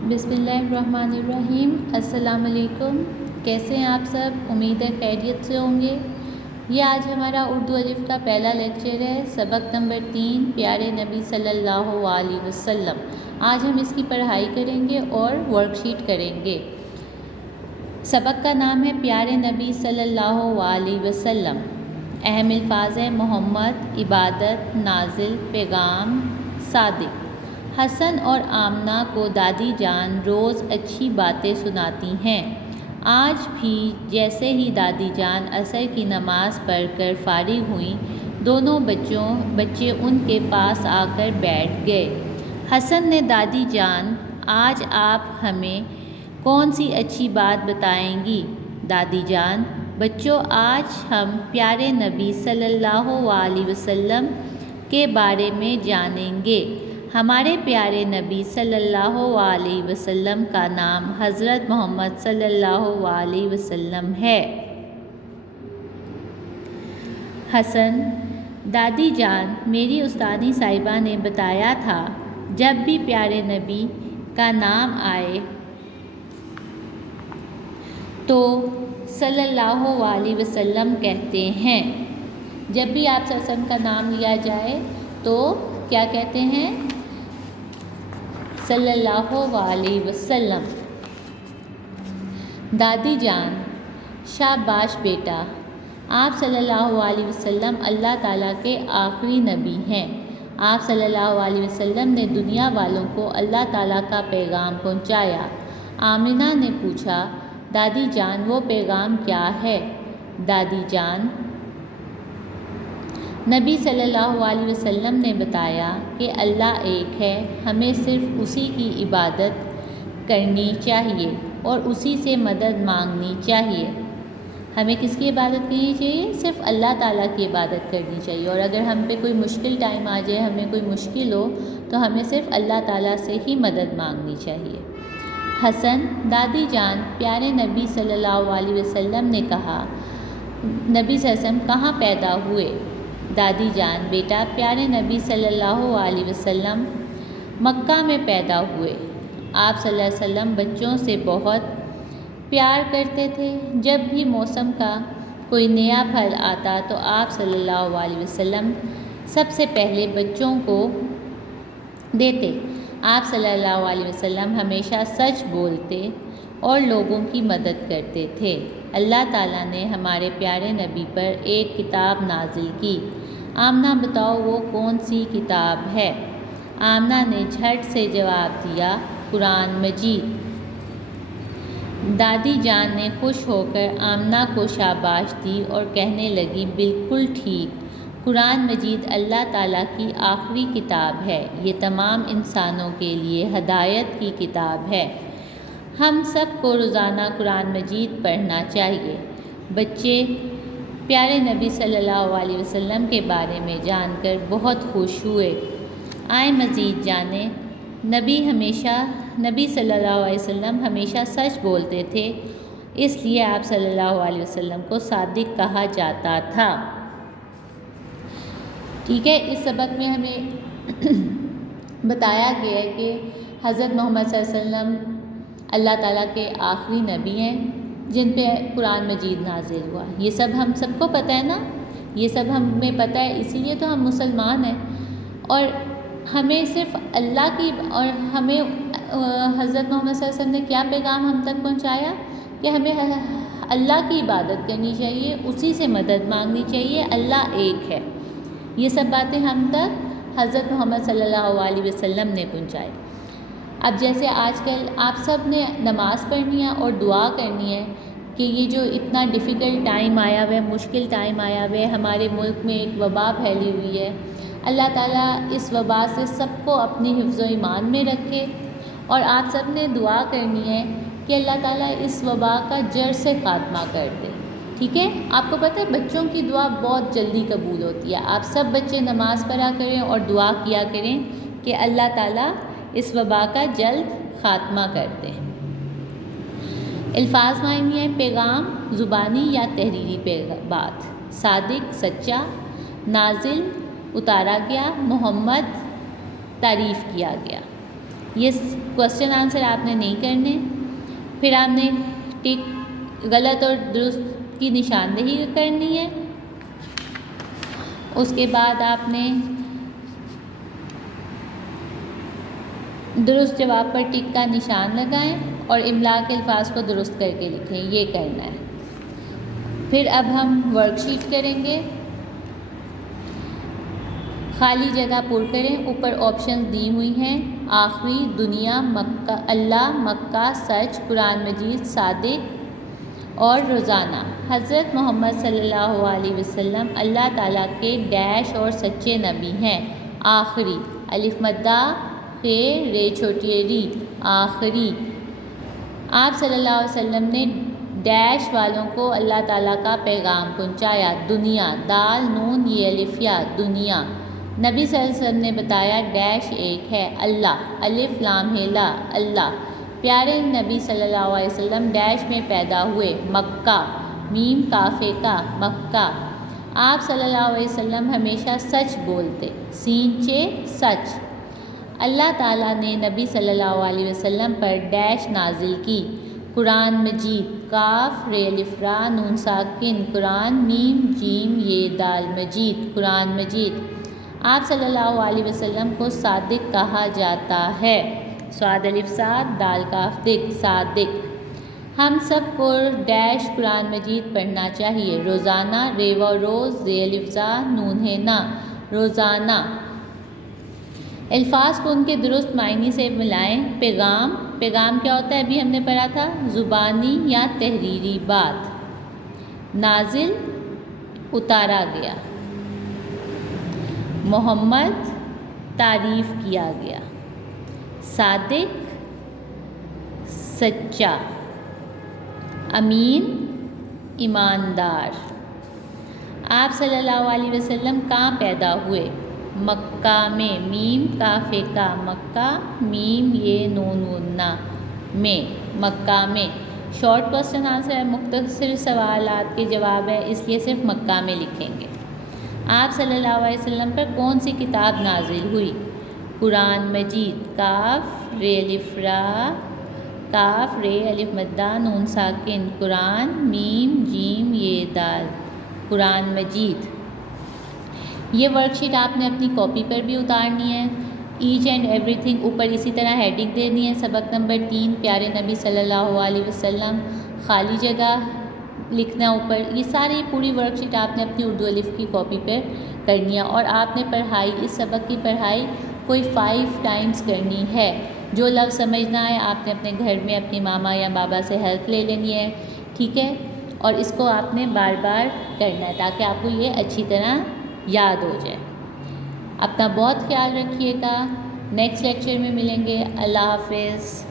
بسم اللہ الرحمن الرحیم۔ السلام علیکم، کیسے ہیں آپ سب؟ امید ہے خیریت سے ہوں گے۔ یہ آج ہمارا اردو الف کا پہلا لیکچر ہے، سبق نمبر 3، پیارے نبی صلی اللہ علیہ وسلم۔ آج ہم اس کی پڑھائی کریں گے اور ورک شیٹ کریں گے۔ سبق کا نام ہے پیارے نبی صلی اللہ علیہ وسلم۔ اہم الفاظ ہیں: محمد، عبادت، نازل، پیغام، صادق۔ حسن اور آمنہ کو دادی جان روز اچھی باتیں سناتی ہیں۔ آج بھی جیسے ہی دادی جان عصر کی نماز پڑھ کر فارغ ہوئیں، دونوں بچے ان کے پاس آ کر بیٹھ گئے۔ حسن نے: دادی جان، آج آپ ہمیں کون سی اچھی بات بتائیں گی؟ دادی جان: بچوں، آج ہم پیارے نبی صلی اللہ علیہ وسلم کے بارے میں جانیں گے۔ ہمارے پیارے نبی صلی اللہ علیہ وسلم کا نام حضرت محمد صلی اللہ علیہ وسلم ہے۔ حسن: دادی جان، میری استانی صاحبہ نے بتایا تھا، جب بھی پیارے نبی کا نام آئے تو صلی اللہ علیہ وسلم کہتے ہیں۔ جب بھی آپ صلی اللہ علیہ وسلم کا نام لیا جائے تو کیا کہتے ہیں؟ صلی اللہ علیہ وسلم۔ دادی جان: شاباش بیٹا، آپ صلی اللہ علیہ وسلم اللہ تعالیٰ کے آخری نبی ہیں۔ آپ صلی اللہ علیہ وسلم نے دنیا والوں کو اللہ تعالیٰ کا پیغام پہنچایا۔ آمنہ نے پوچھا: دادی جان، وہ پیغام کیا ہے؟ دادی جان: نبی صلی اللہ علیہ وسلم نے بتایا کہ اللہ ایک ہے، ہمیں صرف اسی کی عبادت کرنی چاہیے اور اسی سے مدد مانگنی چاہیے۔ ہمیں کس کی عبادت کرنی چاہیے؟ صرف اللہ تعالیٰ کی عبادت کرنی چاہیے، اور اگر ہم پہ کوئی مشکل ٹائم آ جائے، ہمیں کوئی مشکل ہو، تو ہمیں صرف اللہ تعالیٰ سے ہی مدد مانگنی چاہیے۔ حسن: دادی جان، پیارے نبی صلی اللہ علیہ وسلم نے کہا، نبی صلی اللہ علیہ وسلم کہاں پیدا ہوئے؟ دادی جان: بیٹا، پیارے نبی صلی اللہ علیہ وسلم مکہ میں پیدا ہوئے۔ آپ صلی اللہ علیہ وسلم بچوں سے بہت پیار کرتے تھے۔ جب بھی موسم کا کوئی نیا پھل آتا تو آپ صلی اللہ علیہ وسلم سب سے پہلے بچوں کو دیتے۔ آپ صلی اللہ علیہ وسلم ہمیشہ سچ بولتے اور لوگوں کی مدد کرتے تھے۔ اللہ تعالیٰ نے ہمارے پیارے نبی پر ایک کتاب نازل کی۔ آمنہ بتاؤ وہ کون سی کتاب ہے؟ آمنہ نے جھٹ سے جواب دیا، قرآن مجید۔ دادی جان نے خوش ہو کر آمنہ کو شاباش دی اور کہنے لگی، بالکل ٹھیک، قرآن مجید اللہ تعالیٰ کی آخری کتاب ہے، یہ تمام انسانوں کے لیے ہدایت کی کتاب ہے۔ ہم سب کو روزانہ قرآن مجید پڑھنا چاہیے۔ بچے پیارے نبی صلی اللہ علیہ وسلم کے بارے میں جان کر بہت خوش ہوئے۔ آئیں مزید جانیں۔ نبی صلی اللہ علیہ وسلم ہمیشہ سچ بولتے تھے، اس لیے آپ صلی اللہ علیہ وسلم کو صادق کہا جاتا تھا۔ ٹھیک ہے، اس سبق میں ہمیں بتایا گیا ہے کہ حضرت محمد صلی اللہ علیہ وسلم اللہ تعالیٰ کے آخری نبی ہیں جن پہ قرآن مجید نازل ہوا۔ یہ سب ہم سب کو پتہ ہے نا، یہ سب ہمیں پتہ ہے، اسی لیے تو ہم مسلمان ہیں۔ اور ہمیں صرف اللہ کی اور ہمیں حضرت محمد صلی اللہ علیہ وسلم نے کیا پیغام ہم تک پہنچایا کہ ہمیں اللہ کی عبادت کرنی چاہیے، اسی سے مدد مانگنی چاہیے، اللہ ایک ہے۔ یہ سب باتیں ہم تک حضرت محمد صلی اللہ علیہ وسلم نے پہنچائی۔ اب جیسے آج کل آپ سب نے نماز پڑھنی ہے اور دعا کرنی ہے کہ یہ جو اتنا ڈیفیکلٹ ٹائم آیا ہوا ہے، مشکل ٹائم آیا ہوا ہے، ہمارے ملک میں ایک وبا پھیلی ہوئی ہے، اللہ تعالیٰ اس وبا سے سب کو اپنی حفظ و ایمان میں رکھے، اور آپ سب نے دعا کرنی ہے کہ اللہ تعالیٰ اس وبا کا جڑ سے خاتمہ کر دے۔ ٹھیک ہے، آپ کو پتہ ہے بچوں کی دعا بہت جلدی قبول ہوتی ہے۔ آپ سب بچے نماز پڑھا کریں اور دعا کیا کریں کہ اللہ تعالیٰ اس وبا کا جلد خاتمہ کرتے ہیں۔ الفاظ معنی ہیں: پیغام زبانی یا تحریری بات، صادق سچا، نازل اتارا گیا، محمد تعریف کیا گیا۔ یہ کوشچن آنسر آپ نے نہیں کرنے. پھر آپ نے ٹک غلط اور درست کی نشاندہی کرنی ہے. اس کے بعد آپ نے درست جواب پر ٹک کا نشان لگائیں اور املا کے الفاظ کو درست کر کے لکھیں. یہ کرنا ہے. پھر اب ہم ورک شیٹ کریں گے. خالی جگہ پر کریں. اوپر آپشنز دی ہوئی ہیں: آخری، دنیا، مکہ، اللہ، مکہ، سچ، قرآن مجید، صادق اور روزانہ. حضرت محمد صلی اللہ علیہ وسلم اللہ تعالیٰ کے ڈیش اور سچے نبی ہیں. آخری، الف مدہ خے رے چھوٹی ری، آخری. آپ صلی اللہ علیہ وسلم نے ڈیش والوں کو اللہ تعالیٰ کا پیغام پہنچایا. دنیا، دال نون یہ الف یا، دنیا. نبی صلی اللہ علیہ وسلم نے بتایا ڈیش ایک ہے، اللہ، الف لام ہے لا، اللہ. پیارے نبی صلی اللہ علیہ وسلم ڈیش میں پیدا ہوئے، مکہ، میم کافے کا، مکہ. آپ صلی اللہ علیہ وسلم ہمیشہ سچ بولتے، سین چے سچ. اللہ تعالیٰ نے نبی صلی اللہ علیہ وسلم پر ڈیش نازل کی، قرآن مجید، کاف رے الف را نون ساکن، قرآن میم جیم یہ دال مجید، قرآن مجید. آپ صلی اللہ علیہ وسلم کو صادق کہا جاتا ہے، صاد الف صاد دال کاف دق، صادق. ہم سب کو ڈیش قرآن مجید پڑھنا چاہیے. روزانہ، رے و روز، زے الف زا نون ہے نا، روزانہ. الفاظ کو ان کے درست معنی سے ملائیں. پیغام، پیغام کیا ہوتا ہے؟ ابھی ہم نے پڑھا تھا، زبانی یا تحریری بات. نازل، اتارا گیا. محمد، تعریف کیا گیا. صادق، سچا. امین، ایماندار. آپ صلی اللہ علیہ وسلم کہاں پیدا ہوئے؟ مکہ میں، میم کافے کا، مکہ، میم یہ نون نا میں، مکہ میں. شارٹ کوسچن آنسر ہے، مختصر سوالات کے جواب ہے، اس لیے صرف مکہ میں لکھیں گے. آپ صلی اللہ علیہ وسلم پر کون سی کتاب نازل ہوئی؟ قرآن مجید، کاف رے الف را، کاف رے الف مدہ نون ساکن، قرآن میم جیم یہ دال، قرآن مجید. یہ ورک شیٹ آپ نے اپنی کاپی پر بھی اتارنی ہے. ایچ اینڈ ایوری تھنگ اوپر اسی طرح ہیڈنگ دینی ہے. سبق نمبر 3 پیارے نبی صلی اللہ علیہ وسلم، خالی جگہ لکھنا اوپر. یہ ساری پوری ورک شیٹ آپ نے اپنی اردو الف کی کاپی پر کرنی ہے. اور آپ نے پڑھائی، اس سبق کی پڑھائی کوئی 5 ٹائمز کرنی ہے. جو لفظ سمجھنا ہے آپ نے اپنے گھر میں اپنی ماما یا بابا سے ہیلپ لے لینی ہے، ٹھیک ہے. اور اس کو آپ نے بار بار کرنا ہے تاکہ آپ کو یہ اچھی طرح یاد ہو جائے. اپنا بہت خیال رکھیے گا. نیکسٹ لیکچر میں ملیں گے. اللہ حافظ.